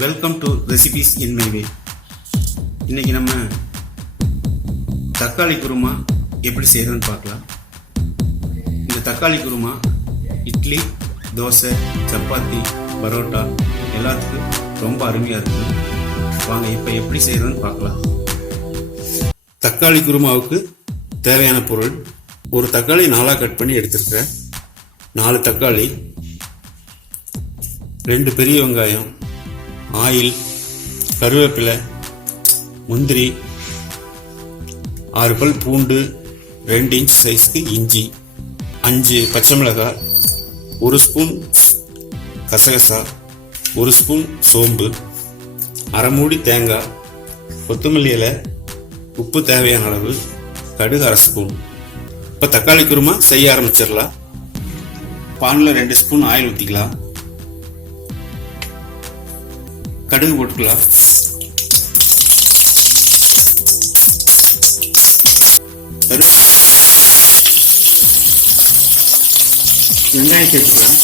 Welcome to recipes in my way இன்னைக்கு நம்ம தக்காளி குருமா எப்படி செய்யறதுன்னு பார்க்கலாம். இந்த தக்காளி குருமா இட்லி தோசை சப்பாத்தி பரோட்டா எல்லாத்துக்கும் ரொம்ப அருமையாக இருக்கும் வாங்க இப்போ எப்படி செய்யறதுன்னு பார்க்கலாம். தக்காளி குருமாவுக்கு தேவையான பொருள் ஒரு தக்காளி நாலாக கட் பண்ணி எடுத்திருக்கிறேன். நாலு தக்காளி ரெண்டு பெரிய வெங்காயம் ஆயில் கருவேப்பிலை முந்திரி ஆறு பல் பூண்டு ரெண்டு இன்ச் சைஸ்க்கு இஞ்சி அஞ்சு பச்சை மிளகாய் ஒரு ஸ்பூன் கசகசா ஒரு ஸ்பூன் சோம்பு அரை மூடி தேங்காய் கொத்தமல்லி இலை உப்பு தேவையான அளவு கடுகு அரை ஸ்பூன் இப்போ தக்காளி குருமா செய்ய ஆரம்பிச்சிடலாம். பானில் ரெண்டு ஸ்பூன் ஆயில் ஊற்றிக்கலாம் கடுகு போட்டுக்கலாம். வெங்காயம் சேர்த்துக்கலாம்.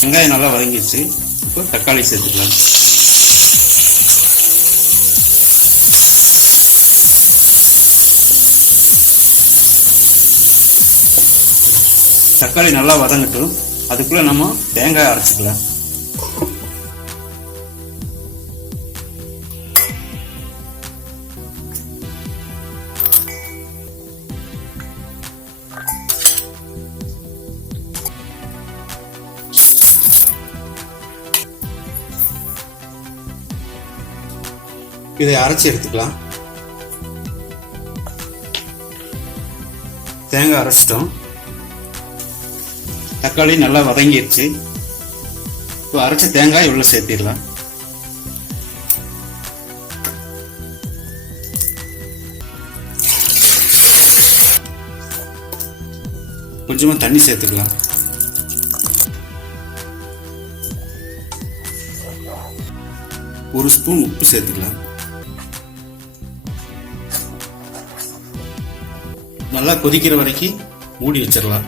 வெங்காயம் நல்லா வதங்கிடுச்சு. இப்போ தக்காளி சேர்த்துக்கலாம். தக்காளி நல்லா வதங்கட்டும். அதுக்குள்ள நம்ம தேங்காய் அரைச்சிக்கலாம். இதை அரைச்சி எடுத்துக்கலாம். தேங்காய் அரைச்சிட்டோம். தக்காளி நல்லா வதங்கிடுச்சு இப்போ அரைச்ச தேங்காய் உள்ள சேர்த்திடலாம். கொஞ்சமாக தண்ணி சேர்த்துக்கலாம். ஒரு ஸ்பூன் உப்பு சேர்த்துக்கலாம். நல்லா கொதிக்கிற வரைக்கும் மூடி வச்சிடலாம்.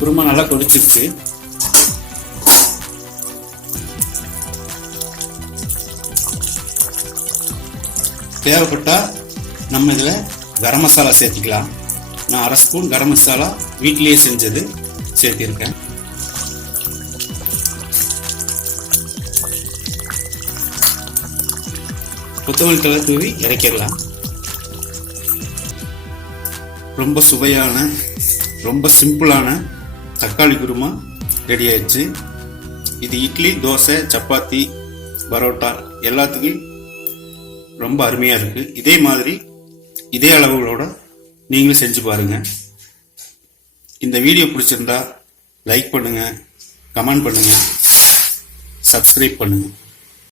குருமா நல்லா கொதிச்சிருச்சு. தேவைப்பட்டா நம்ம இதில் கரம் மசாலா சேர்த்துக்கலாம். நான் அரை ஸ்பூன் கரம் மசாலா வீட்டிலேயே செஞ்சது சேர்த்திருக்கேன். கொத்தமல்லி தலை தூவி இறக்கிடலாம். ரொம்ப சுவையான ரொம்ப சிம்பிளான தக்காளி குருமா ரெடி ஆயிடுச்சு. இது இட்லி தோசை சப்பாத்தி பரோட்டா எல்லாத்துக்கும் ரொம்ப அருமையாக இருக்குது இதே மாதிரி இதே அளவுகளோட நீங்களும் செஞ்சு பாருங்கள் இந்த வீடியோ பிடிச்சிருந்தா லைக் பண்ணுங்கள் கமெண்ட் பண்ணுங்கள் சப்ஸ்கிரைப் பண்ணுங்கள்